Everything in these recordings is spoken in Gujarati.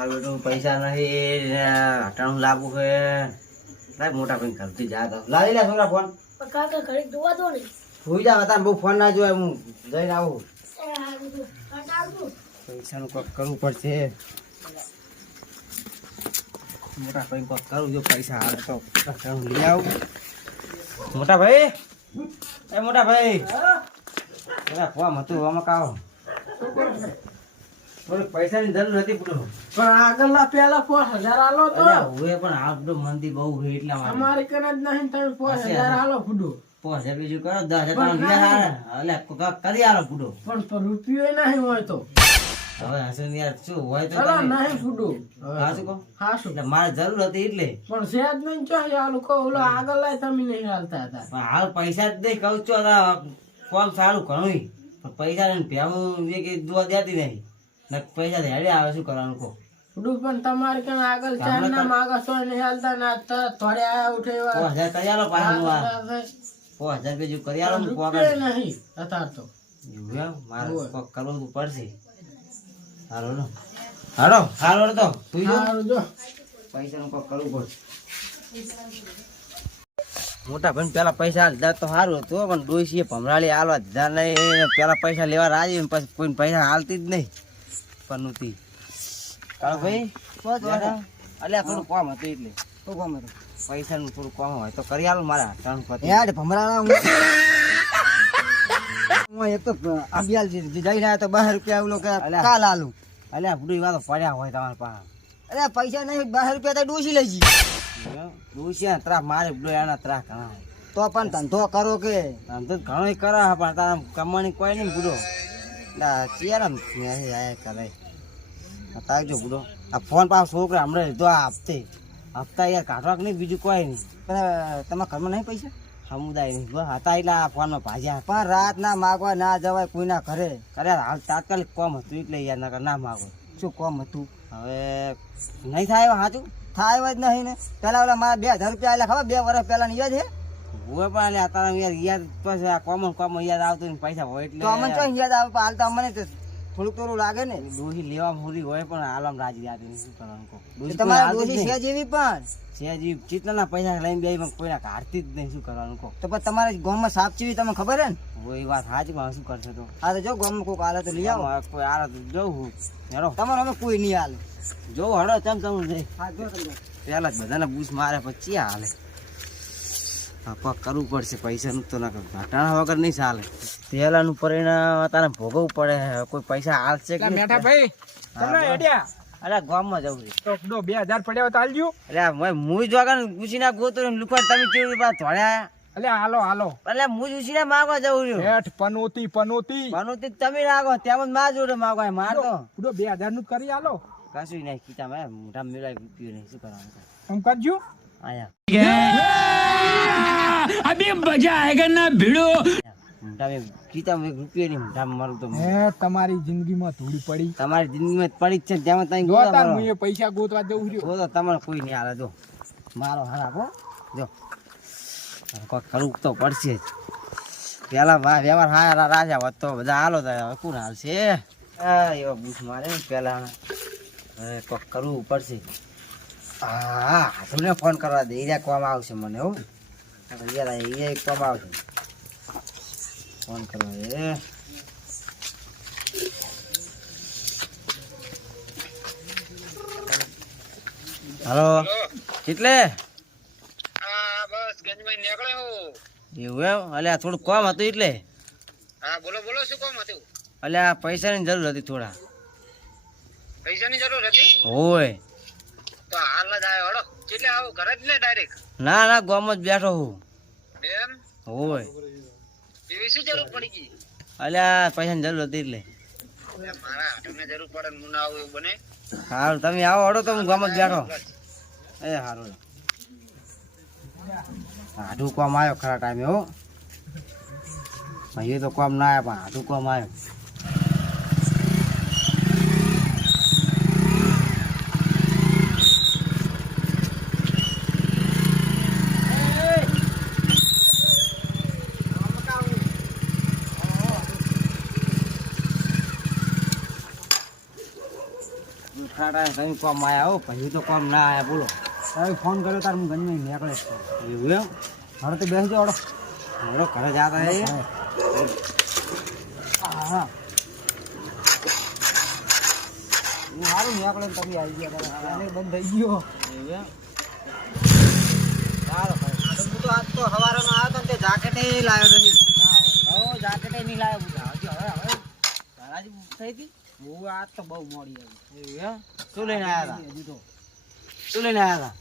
મારું બેટું પૈસા નથી અટાણું લાવવું છે. લાય મોટા ભાઈ ઘરથી જા તો. લાવી લે છોકરા ફોન. કાકા ઘરે જોવા દો ને. સુઈ જા હતા બહુ ફોન ના જોય હું જઈને આવું. પૈસાનું કોક કરવું પડશે. મોટા ભાઈ કોક કરું જો પૈસા હાલ તો. અટાણું લઈ આવું. મોટા ભાઈ! એ મોટા ભાઈ! ફોર્મ હતું આમાં કાવો પૈસાની જરૂર નથી પૂરું પણ આગળના પેલા પાંચ હજાર આલો તો. હવે પણ આપડો મંદી બહુ એટલે એટલા માટે. અમારે કને જ નહીં તમે પાંચ હજાર. આલો ફૂડો. હજાર બીજું કરો દસ હજાર કરી આલો ફૂડો. પણ તો રૂપિયો નહીં હોય તો. હવે યાર શું હોય તો ચલો નહીં ફૂડો. હા, શું કહો? એટલે મારે જરૂર હતી એટલે. પણ છે જ નહીં ચો આલો? કહો ઓલો આગળ લાય તમે નહીં હાલતા હતા. પણ હાલ પૈસા જ નહીં કહું છું કોમ સારું ઘણું પણ પૈસા ને ભેવું એ કે દુઆ દેતી નહીં. ને પૈસા હેડે આવે શું કરવાનું કહો? પણ તમારે કને આગળ ચાર ના માગા સો નહીં હાલતા ના થોડે આયા ઉઠે એવા હજાર કરી આલો પાછા. રૂપિયો કરી આલો નહીં અત્યાર તો. એવું મારે કોક કરવું પડશે. હાલો લો. હાલો હાલો તો. સુઈ જાઓ. સારું જો. કોક કરવું પડશે. મોટા ભાઈ પેલા પૈસા હાલતા તો સારું હતું પણ ડોશીએ ભમરાળી હાલવા દીધા નહીં. પેલા પૈસા લેવા રાજી પછી કોઈ પૈસા હાલતી જ નહીં. અલ્યા થોડું કામ હતું એટલે. શું કામ હતું? પૈસાનું થોડું કામ હોય તો કરી આલો મારા ત્રણ પતિ. યાર ભમરાણા હું. હું એક તો અભિયાલ જઈને આવ્યા તો બાર રૂપિયા ઓલો કે. કાલ આલું. અલ્યા બુડી વાતો પડ્યા હોય તમારા પાસે. અરે પૈસા નહીં બાર રૂપિયા તો ડોસી લઈ જી ડોશી ત્રાસ મારે બુડો એના ત્રાસ ઘણા તો પણ ધંધો કરો કે. ધંધો ઘણો કરે પણ તારા કમાણી કોઈ નહીં બુડો ચિયારામ આયા કરે તાકજો બુડો આ ફોન પાછો છોકરા હમણાં લીધો આ હપ્તે. હપ્તા યાર કાઢવા નહીં બીજું કોઈ નહીં. પણ તમારા ઘરમાં નહીં પૈસા? સમુદાય નહીં. હતા એટલે આ ફોનમાં ભાજ્યા. પણ રાત ના માગવા ના જવાય કોઈના ઘરે. અરે, હાલ તાત્કાલિક કોમ હતું એટલે યાર ના ના માગો. શું કોમ હતું? હવે નહીં થાય સાચું? થાય જ નહીં ને. પેલા ઓલા મારા બે હજાર રૂપિયા એટલે ખબર? બે વર્ષ પહેલા ની યાદ છે હોય પણ તારા યાદ પછી આ કોમન કોમન યાદ આવતું ને પૈસા હોય એટલે તો અમને યાદ આવે હાલ તો અમને થોડુંક થોડું લાગે ને. ડોહી લેવા મૂરી હોય પણ આલમ રાજી યાદ શું કરવાનું તમારા ડોસી નહીં. છે જેવી પણ? પૈસા લઈને બે કોઈના કાઢતી જ નહીં શું કરવાનું કહો તો પણ તમારા ગામમાં સાપ ચીવી તમને ખબર હે ને? એ વાત સાચી પણ શું કરશે તો? હા તો જો ગામમાં કોઈક હાલે તો લઈ આવો. કોઈ આરે તો જોઉં હું. તમારે અમે કોઈ નહીં હાલે. જોઉં હડો ચમ ચમ હા જો જ બધાને બૂસ મારે પછી હાલે. હા કરવું પડશે પૈસાનું તો ના ઘટાડા વગર નહીં ચાલે. પહેલાનું પરિણામ તારે ભોગવવું પડે. કોઈ પૈસા હાલશે કે? મેઠા ભાઈ તમે બોલ. અરે ગામમાં જવું છે. તો ફૂડો બે હજાર પડ્યા હોય તો અરે હું પૂછીને ગોતું લુકવા તમે કેવી ધોળ્યા? અલે હાલો હાલો. એટલે મુઈ ઉછીને માગવા જવું રહ્યું. હેઠ પનોતી પનોતી. પનોતી તમે નાગો તેમ જ જોડે માગો માર તો. બે હજારનું કરી હાલો કશું નહીં કીધા મેં મોઢા નહીં શું કરવાનું? એમ કરજો. આયા મોઢા મેં કીધા મેં રૂપિયા નહીં મોઢા મારું તો હે તમારી જિંદગીમાં ધૂળી પડી તમારી જિંદગીમાં પડી જ છે જેમાં તમે ગોતા હું પૈસા ગોતવા જવું છું ગોતો તમારે કોઈ નહીં હાલે જો મારો હારા જો કોઈ કરવું તો પડશે જ પેલા વા વ્યવહાર હારા રાજા હોત તો બધા હાલો તો હવે કોણ હાલશે એવા બૂસ મારે ને પેલા કોક કરવું પડશે હા હાથુને ફોન કરવા દે એ કોમ આવશે મને એવું એ કોમ આવશે. ફોન કરવા દે. હલો કેટલે એવું એમ? અલ્યા થોડું કોમ હતું એટલે? હા બોલો બોલો શું કામ હતું? અલ્યા પૈસાની જરૂર હતી થોડા. પૈસાની જરૂર હતી? હોય. તો હાલ જ આવ્યો. હળો કેટલે આવો ઘરે જ ને ડાયરેક્ટ ના ના ગામમાં જ બેઠો હું. એમ? હોય. એવી શું જરૂર પડી ગઈ? અલ્યા પૈસાની જરૂર હતી એટલે. મારા હાથને જરૂર પડે હું ના આવું એવું બને. સારું તમે આવો હડો તો હું ગામમાં જ બેઠો. એ સારું હાડું કોમ આવ્યો ખરા ટાઈમે હો. અહીં તો કોમ ના આવ્યા પણ હાડું કોમ આવ્યો. કઈ કોમ આયા હો પછી તો કોમ ના આયા બોલો. હવે ફોન કર્યો તાર હું ગંજ નીકળે એવું એમ? હવે તો બેસજો હળો હેડો ઘરે જાતા એ હા હું સારું નીકળે ને તમે આવી ગયા તારા. બંધ થઈ ગયો. એવું એમ? સારું તો આજ તો સવારનો આવ્યો તો તે જાકેટે લાવ્યો નથી. જાકેટે નહીં લાવ્યો હવે હવે થઈ હતી હું આજ તો બહુ મોડી આવી. એવું એમ? શું લઈને આવ્યા હતા હજી તો. શું લઈને આવ્યા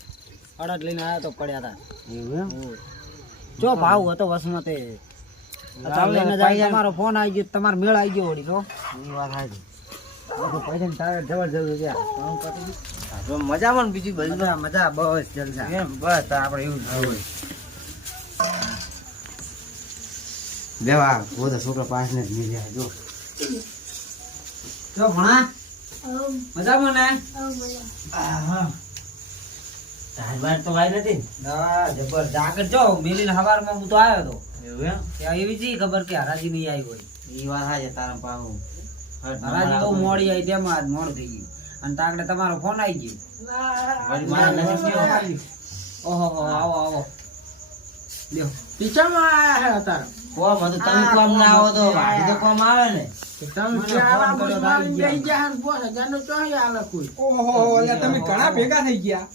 અડદ લઈને આવ્યા તો પડ્યા હતા. હતા એવું એમ? જો ભાવ હતો વસમાં તે ચાલ તમારો ફોન આવી ગયો તમારો મેળ આવી ગયો વળી તો. એ વાત સાચી પૈસા તારે જબર જબર ગયા જો મજામાં બીજી બધું? મજા બસ જલસા. એમ? બસ આપણે એવું હોય. દેવા બધા છોકરા પાસ ને જ મિલ્યા જો. જો ભણા મજામાં ને? આમ મજા. હા તારી વાત તો ભાઈ નથી ના? જબર જાગર જો મેલીને હવારમાં હું તો આવ્યો તો. એવું એવી જી ખબર કે હરાજી નહીં આવી હોય. એ વાત સાચી તારા પાવું હરાજી બહુ મોડી આવી તેમાં આજ મોડ થઈ ગયું. અને તાકડે તમારો ફોન આવી ગયો. મારા નસીબ ઓહો હો આવો આવો. લ્યો. પીછામાં આયા હે તારા કોમ હતું તમે કોમ ના આવો તો વાડી તો કોમ આવે ને. તમે ક્યાં ફોન કર્યો તો આવા આવી બેસી ગયા. ગયા ને પોસ હજારનો ચોહી આલે કોઈ. ઓહો એટલે તમે ઘણા ભેગા થઈ ગયા?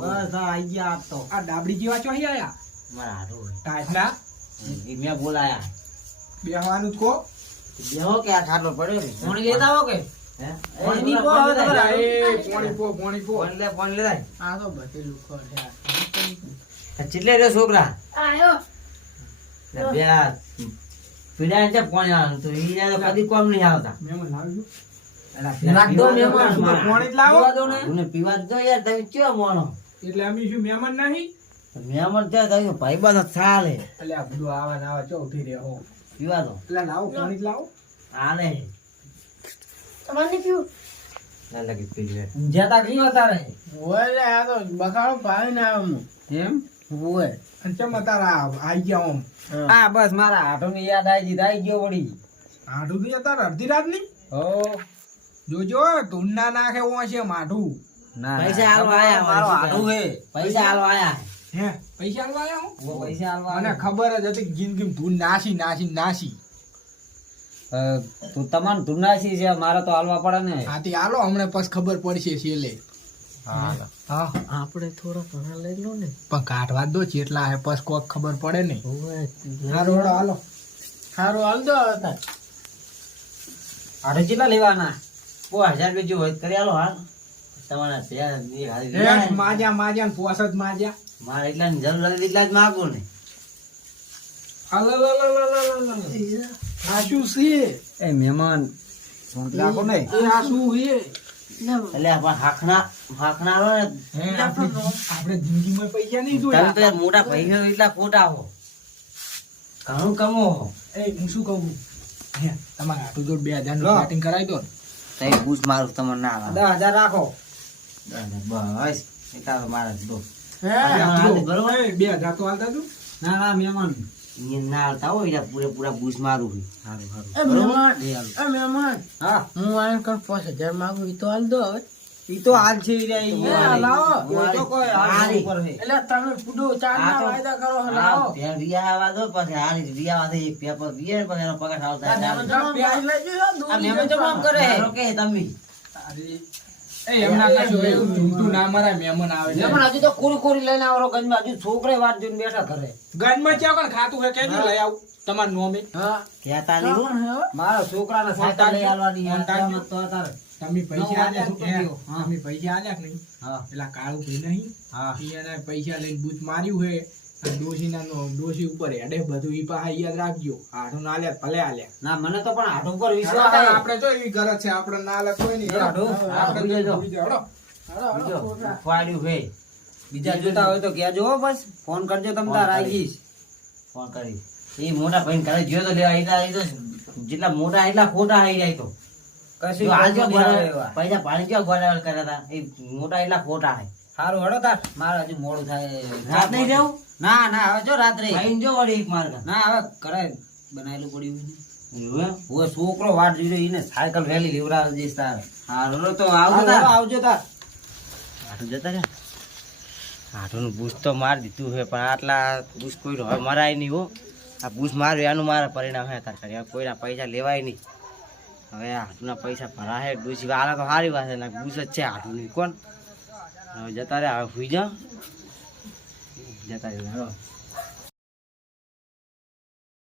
બસ આ ગયા તો. આ ડાબડી જેવા ચોહી આયા? મારા હારું હોય. ટાઈટના એ મેં બોલાયા. બેહવાનું જ કહો. બેહો કે આ ખાટલો પડ્યો ને પાણી લેતા આવો કે? પાણી પો હવે તમારે. એ પો પોણી પો ફોન લે ફોન લે. આ તો બધી લુખો છે. રે છોકરા? આયો. બે છે ફોન આવવાનું તો ઈ તો કદી કોમ નહીં આવતા. મહેમાન લાવજો. રાખ દો મહેમાન. શું તો પોણી જ લાવો? મને પીવા દો યાર તમે ચો મોણો એટલે અમે શું મહેમાન નહીં? મહેમાન છે તમે ભાઈબંધ ચાલે. એટલે આ બધું આવા ને આવા ચો ઉઠી રહ્યા હો. પીવા દો. એટલે લાવો પોણી જ લાવો. આલે તમારે નહીં પીવું? ના લગી પી લે આ તો બકાળો ભાઈ ને આવે એમ? ઓય અને ચમ તારા આઈ ગયા ઓમ આ બસ મારા હાથો ની યાદ આવી ગઈ આવી ગયો વળી. આઠું નહીં તારા અડધી રાતની હો. જોજો ના નાખે હું છે માઢું. પૈસા હાલવા આયા મારો આઠું હે. પૈસા હાલવા આયા. હે પૈસા આલવા આયા હું? પૈસા હાલવા મને ખબર જ હતી કે જિંદગી ધૂન નાસી નાસી નાસી. તું તમાર ધુનાસી છે મારે તો હાલવા પડે ને. હાથી હાલો હમણાં પછી ખબર પડશે છેલ્લે. આપણે થોડા ઘણા લઈ લો ને. પણ કાઢવા જ દો ચેટલા હે પછી કોક ખબર પડે ને સારું હેડો હાલો સારું હાલ દો હવે તાર. હાથે લેવાના? ઓ હજાર બીજું હોય કરી હાલો હાલ. તમારા. માજા માજા ને પોસ જ માજા. મારે એટલા ને. જરૂર લાગે એટલા જ માગો ને. આ શું છે? એ મહેમાન રાખો ને આ શું છે? મોટા એટલા ખોટા હો. ઘણું કમો એ હું શું કહું? હે તમારે આટલું જોડ બે હજાર. સેટિંગ કરાવી દો. તઈ પૂછ મારું તમને ના આવે. દસ હજાર રાખો. બસ એટલા તો મારા જ દો. બે હજાર તો હાલતા તું. ના ના મહેમાન. અહીંયા ના આવતા હોય પૂરેપૂરા બૂસ મારું હાલો. હા. હું આને કણ પાંચ હજાર માગું એ તો હાલ દો હવે. ઈ તો હાલ છે હાલ. લાવો. તો કોઈ હાલ હારી. ઉપર હે. એટલે તમે પૂડો ચાર તો- વાયદા કરો લાવો. રિયા આવવા દો પછી આ રિયા આવવા એક પેપર રિયા પછી એનો પગાર આવતા આ જમા. જમા કરે કે તમે. પૈસા આલ્યા નહીં? હા. પેલા કાળું ભાઈ નહીં? હા. પૈસા લઈને બૂથ માર્યું હે. ડોશીના નો- ડોશી ઉપર હેડે બધું ઈ પાહા યાદ રાખજો. હાડું ના લે ભલે આલે ના મને તો પણ હાથ ઉપર વિશ્વાસ આપણે છે. આપણે જો એવી ગરજ છે આપણે ના લે કોઈ નહીં. હાડું? આપણે જો. બીજો હેડો. ફાડ્યું હે. બીજા જોતા હોય તો કહેજો હો બસ. ફોન કરજો તમ તાર આવી ફોન કરી. એ મોટા ભાઈ ઘરે જોયો તો લેવા એટલા તો જેટલા મોટા એટલા ખોટા આવી જાય તો. કશું આજે. પૈસા પાણી જો ગોળાવળ કર્યા હતા. એ મોટા એટલા ખોટા આવે સારું હળો તાર. મારે હજુ મોડું થાય. રાત નહીં જવું ના ના હવે જો રાત્રે. ખાઈને જો વળી એક માર્ગ. ના હવે કરે બનાવેલું પડ્યું હોય? છોકરો વાટ જોઈ એને સાયકલ રેલી લેવડાવી દઈશ તાર. હારો તો આવજો તાર આવજો તાર. આઠું જતા રહ્યા આઠુંનું બૂસ તો મારી દીધું છે પણ આટલા બૂસ કોઈ હવે મરાય નહીં હો. આ બૂસ માર્યું એનું મારા પરિણામ હે તાર કરી કોઈના પૈસા લેવાય નહીં. હવે આઠુંના પૈસા ભરાશે ડૂસી વાળા તો સારી વાત છે ને બૂસ જ છે આઠુંની કોણ? હવે જતા રહ્યા હવે સુઈ જાઓ જતા રહ્યા